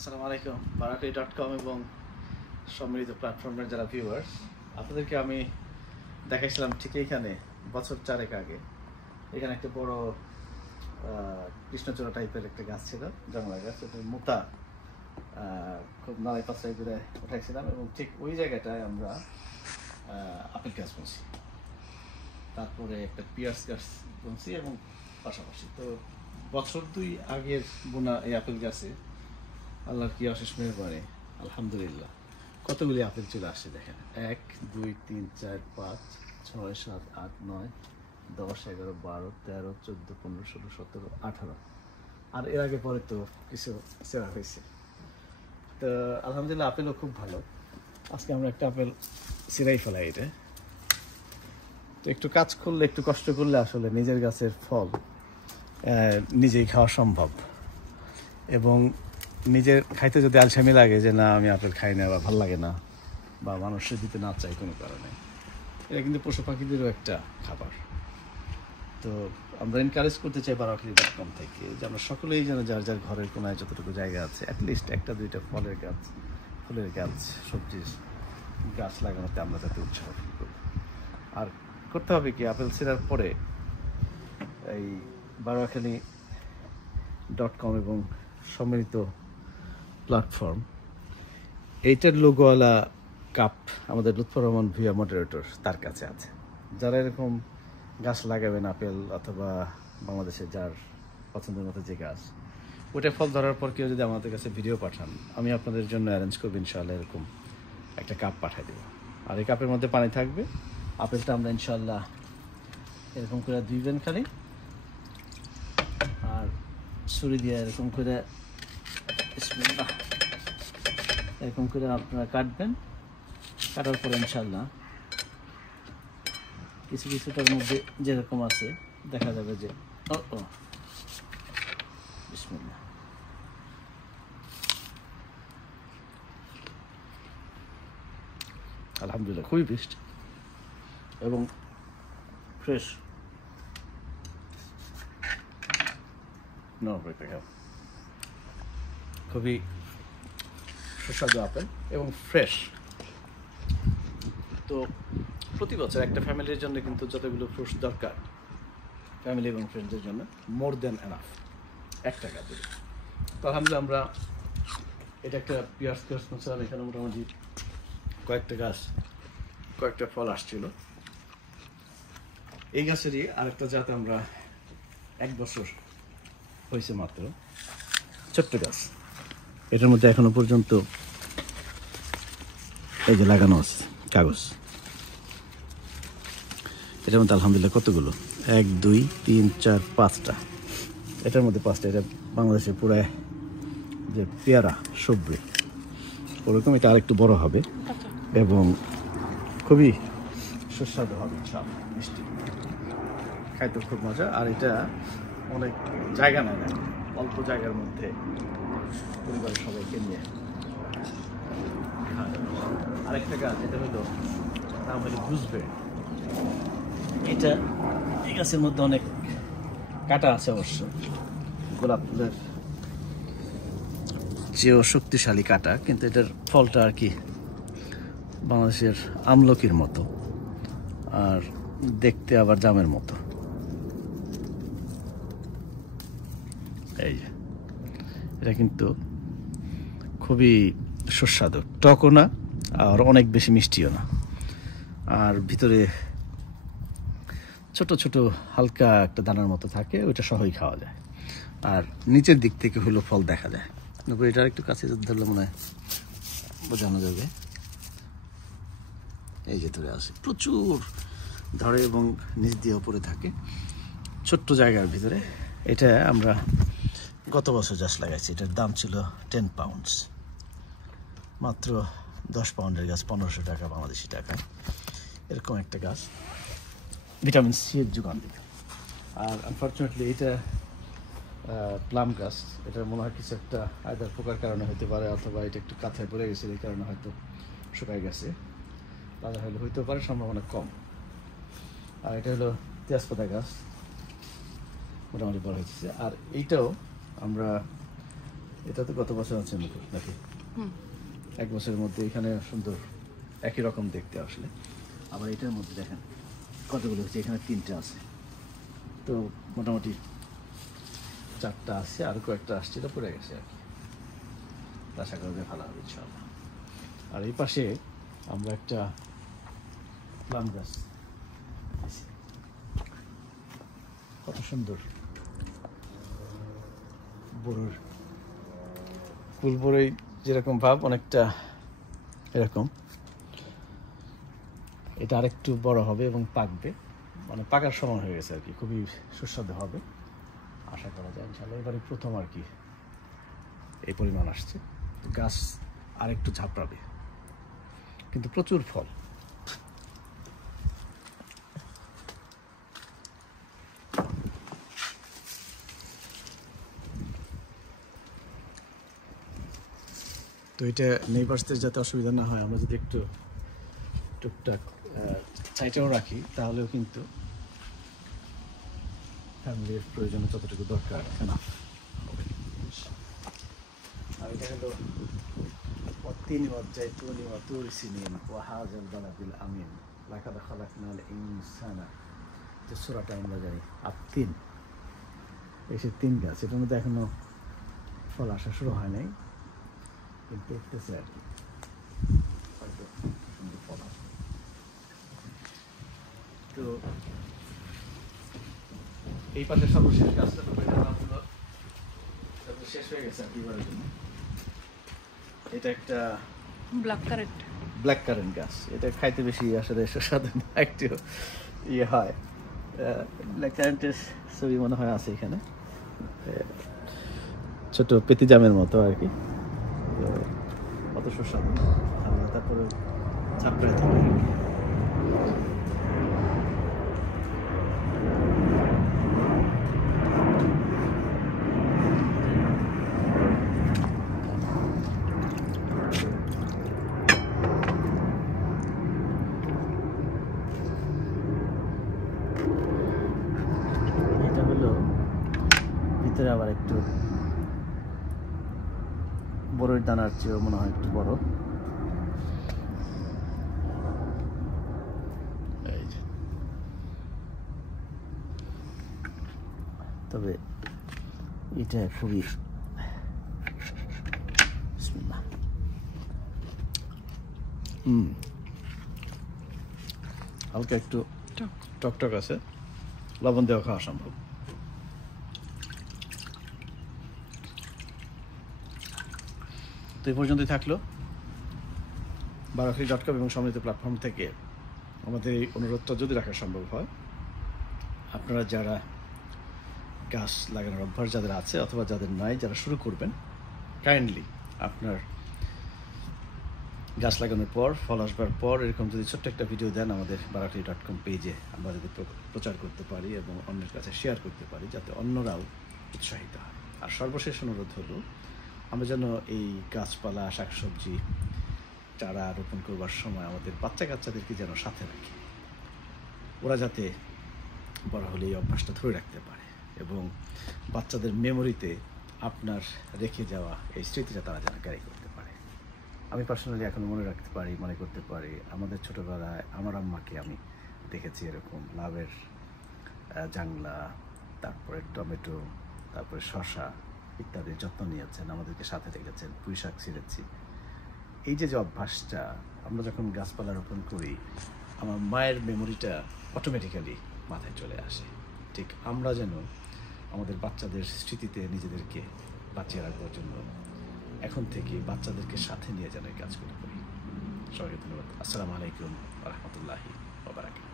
আসসালামু আলাইকুম barakali.com এবং সম্মিলিত প্ল্যাটফর্মের যারা ভিউয়ার্স, আপনাদেরকে আমি দেখাইছিলাম ঠিক এইখানে বছর 4 আগে। এখানে একটা বড় কৃষ্ণচূড়া টাইপের একটা গাছ ছিল, জংলা গাছ, এটা মোটা, খুব নাড়াই পাঁচড়াই করে উঠাইছিলাম এবং ঠিক ওই জায়গাটায় আমরা আপেল গাছ বুনছি, তারপরে একটা পিয়ার্স গাছ বুনছি এবং পাশাপাশি। তো বছর 2 আগের বোনা এই আপেল গাছে আল্লাহর কি অশেষ মেহেরবানি, আলহামদুলিল্লাহ কতগুলি আপেল চলে আসছে। দেখেন 1 2 3 4 5 6 7 8 9 10 11 12 13 14 15 16 17 18, আর এর আগে পরে তো কিছু সেরা হয়েছে। তো আলহামদুলিল্লাহ আপেলও খুব ভালো। আজকে আমরা একটা আপেল ছিঁড়াই ফেলাই। এটা তো একটু কাজ করলে, একটু কষ্ট করলে আসলে নিজের গাছের ফল নিজেই খাওয়া সম্ভব। এবং নিজের খাইতে যদি আলসামি লাগে যে না আমি আপেল খাই না বা ভাল লাগে না বা মানুষের দিতে না চাই কোনো কারণে, এটা কিন্তু পশু পাখিদেরও একটা খাবার। তো আমরা এনকারেজ করতে চাই barakali.com থেকে যে আমরা সকলেই যেন যার যার ঘরের কোনায় যতটুকু জায়গা আছে অ্যাটলিস্ট একটা দুইটা ফলের গাছ, ফুলের গাছ, সবজির গাছ লাগানোতে আমরা যাতে উৎসাহ করি। আর করতে হবে কি, আপেল ছিঁড়ার পরে এই barakali.com এবং সম্মিলিত প্ল্যাটফর্ম এইটার লোগোওয়ালা কাপ আমাদের লুৎফর রহমান ভিয়া মডারেটর তার কাছে আছে। যারা এরকম গাছ লাগাবেন আপেল অথবা বাংলাদেশে যার পছন্দের মতো যে গাছ, ওইটা ফল ধরার পর কেউ যদি আমাদের কাছে ভিডিও পাঠান, আমি আপনাদের জন্য অ্যারেঞ্জ করবো ইনশাআল্লাহ, এরকম একটা কাপ পাঠিয়ে দেবো। আর এই কাপের মধ্যে পানি থাকবে। আপেলটা আমরা ইনশাআল্লাহ এরকম করে ধুইবেন খালি, আর ছুরি দিয়ে এরকম করে এরকম করে আপনারা কাটবেন। কাটার পরে ইনশাল্লাহ কিছু কিছুটার মধ্যে যেরকম আছে দেখা যাবে যে বিসমিল্লাহ, আলহামদুলিল্লাহ খুবই বেস্ট এবং ফ্রেশ। খুবই সুস্বাদু আপেল এবং ফ্রেশ। তো প্রতি বছর একটা ফ্যামিলির জন্য কিন্তু যতগুলো ফ্রুটস দরকার ফ্যামিলি এবং ফ্রেন্ডসদের জন্য মোর দেন এনাফ একটা গাছে। তো আলহামদুলিল্লাহ আমরা এটা একটা পিয়ার্স গাছ করছিলাম, এখানে মোটামুটি কয়েকটা ফল আসছিল। এই গাছেরই আরেকটা জাত আমরা 1 বছর হয়েছে মাত্র, ছোট্ট গাছ। এটার মধ্যে এখনো পর্যন্ত এই যে লাগানো আছে কাগজ, এটার মধ্যে আলহামদুলিল্লাহ কতগুলো 1 2 3 4 5টা, এটার মধ্যে 5টা। এটা বাংলাদেশের পুরো যে পেয়ারা সবজি ওরকম, এটা আরেকটু বড় হবে এবং খুবই সুস্বাদু হবে, সব মিষ্টি, খাইতে খুব মজা। আর এটা অনেক জায়গা নেয় না, অল্প জায়গার মধ্যে পরিবারের সবাইকে নিয়ে। আরেকটা গাছ, এটা হলো নাম হলো গুজবেরি। এটা এই গাছের মধ্যে অনেক কাঁটা আছে অবশ্য, গোলাপ ফুলের চেয়েও শক্তিশালী কাঁটা, কিন্তু এটার ফলটা আর কি বাংলাদেশের আমলকির মতো আর দেখতে আবার জামের মতো। এই যে এটা কিন্তু খুবই সুস্বাদু, টকও না আর অনেক বেশি মিষ্টিও না, আর ভিতরে ছোট ছোট হালকা একটা দানার মতো থাকে, ওইটা সহই খাওয়া যায়। আর নিচের দিক থেকে হলো ফল দেখা যায়। এটার একটু কাছে ধরলে মনে হয় বোঝানো যাবে। এই যে ধরে আসে, প্রচুর ধরে এবং নিচ দিয়ে উপরে থাকে ছোট্ট জায়গার ভিতরে। এটা আমরা গত বছর গাছ লাগাইছি, এটার দাম ছিল 10 পাউন্ডস, মাত্র 10 পাউন্ডের গাছ 1500 টাকা বাংলাদেশি টাকা। এরকম একটা গাছ ভিটামিন সি এর যোগান দিত। আর আনফর্চুনেটলি এটা প্লাম গাছ, এটার মনে হয় কিছু একটা আয়দার পোকার কারণে হতে পারে, অথবা এটা একটু কাঁথায় পড়ে গেছে, এই কারণে হয়তো শুকায় গেছে, তাহলে হলে হইতেও পারে, সম্ভাবনা কম। আর এটা হলো তেজপাতা গাছ, মোটামুটি বড় হয়েছে। আর এইটাও আমরা এটা তো গত বছর আছে নাকি? 1 বছরের মধ্যে এখানে সুন্দর একই রকম দেখতে আসলে। আবার এটার মধ্যে দেখেন কতগুলো হচ্ছে, এখানে 3টে আছে, তো মোটামুটি 4টা আছে, আর কয়েকটা আসছে, এটা পড়ে গেছে আর কি। আশা করা যায় ভালো হবে ইনশাআল্লাহ। আর এই পাশে আমরা একটা প্লাম গাছ, কত সুন্দর বড়ুর ফুল, বড়ই যেরকম ভাব অনেকটা এরকম। এটা আরেকটু বড় হবে এবং পাকবে, মানে পাকার সময় হয়ে গেছে আর কি, খুবই সুস্বাদু হবে আশা করা যায় ইনশাআল্লাহ। এবারে প্রথম আর কি এই পরিমাণ আসছে, গাছ আরেকটু ঝাপড়াবে, কিন্তু প্রচুর ফল। তো এটা নেইবার্সদের যাতে অসুবিধা না হয়, আমরা যদি একটু টুকটাক সাইটেও রাখি, তাহলেও কিন্তু ফ্যামিলির প্রয়োজনে যতটুকু দরকার এনাফ হবে। আর এটা হলো والتين والزيتون وطور سينين وهذا البلد الأمين لقد خلقنا الإنسان, যে সূরাটা আমরা জানি আত-তিন, এই সে 3 গাছ, এটার মধ্যে এখনো ফল আসা শুরু হয় নাই, কিন্তু উঠতেছে আর কি, হয়তো সুন্দর ফল আসবে। তো এই পাশে সর্বশেষ গাছটা তো শেষ হয়ে গেছে আর কি এবারের জন্য। এটা একটা ব্ল্যাক কারেন্ট গাছ, এটা খাইতে বেশি আসলে সুস্বাদু না, একটু ইয়ে হয়। ব্ল্যাক কারেন্টের ছবি মনে হয় আছে এখানে, ছোট পেতি জামের মতো আর কি, কত সুস্বাদু। আমরা তারপরে চাপড়ে থাকি। এটা হলো ভিতরে আবার একটু বড়ই দানার চেয়েও মনে হয় একটু বড়। তবে এটা খুবই হালকা একটু টকটক আছে, লবণ দেওয়া খাওয়া সম্ভব। তো এই পর্যন্তই থাকলো বারাখালী.com এবং সম্মিলিত প্ল্যাটফর্ম থেকে আমাদের এই অনুরোধটা যদি রাখা সম্ভব হয়, আপনারা যারা গাছ লাগানোর অভ্যাস যাদের আছে অথবা যাদের নাই, যারা শুরু করবেন, কাইন্ডলি আপনার গাছ লাগানোর পর ফল আসবার পর এরকম যদি ছোট্ট একটা ভিডিও দেন আমাদের বারাখালী.com পেজে, আমরা যদি প্রচার করতে পারি এবং অন্যের কাছে শেয়ার করতে পারি, যাতে অন্যরাও উৎসাহিত হয়। আর সর্বশেষ অনুরোধ হলো, আমরা যেন এই গাছপালা শাকসবজি চারা রোপণ করবার সময় আমাদের বাচ্চা কাচ্চাদেরকে যেন সাথে রাখি, ওরা যাতে বড় হলে এই অভ্যাসটা ধরে রাখতে পারে এবং বাচ্চাদের মেমোরিতে আপনার রেখে যাওয়া এই স্মৃতিটা তারা যেন ক্যারি করতে পারে। আমি পার্সোনালি এখন মনে করতে পারি আমাদের ছোটোবেলায় আমার আম্মাকে আমি দেখেছি এরকম লাউয়ের জাংলা, তারপরে টমেটো, তারপরে শসা ইত্যাদির যত্ন নিয়েছেন, আমাদেরকে সাথে রেখেছেন, পুঁই শাক ছিঁড়েছি। এই যে অভ্যাসটা আমরা যখন গাছপালা রোপণ করি, আমার মায়ের মেমোরিটা অটোমেটিক্যালি মাথায় চলে আসে। ঠিক আমরা যেন আমাদের বাচ্চাদের স্মৃতিতে নিজেদেরকে বাঁচিয়ে রাখবার জন্য এখন থেকে বাচ্চাদেরকে সাথে নিয়ে যেন এই কাজগুলো করি। সবাইকে ধন্যবাদ। আসসালামু আলাইকুম ওয়া রাহমাতুল্লাহি ওয়া বারাকাতুহু।